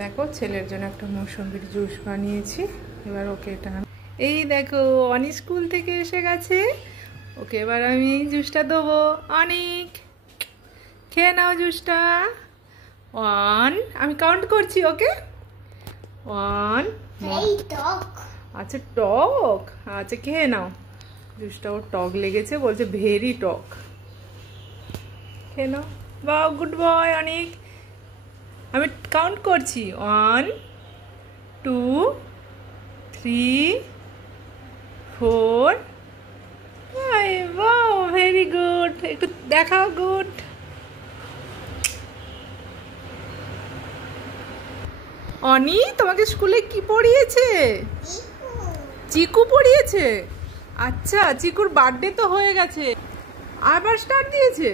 দেখো ছেলের জন্য একটা মৌসুমীর জুস বানিয়েছি। এবার ওকে এটা এই দেখো অনি স্কুল থেকে এসে গেছে, ওকে এবার আমি এই জুসটা দেবো। অনেক খেয়ে নাও জুসটা। ওয়ান, আমি কাউন্ট করছি, ওকে? ওয়ান। আচ্ছা টক, আচ্ছা খেয়ে নাও জুসটা। ওর টক লেগেছে, বলছে ভেরি টক। খেয়ে নাও। বাহ, গুড বয় অনেক। আমি কাউন্ট করছি, 1 2 3 4 5। বাহ, ভেরি গুড। একটু দেখাও, গুড। অনি, তোমাকে স্কুলে কি পড়িয়েছে? চিকু পড়িয়েছে। আচ্ছা, চিকুর বার্থডে তো হয়ে গেছে, আবার স্টার্ট দিয়েছে।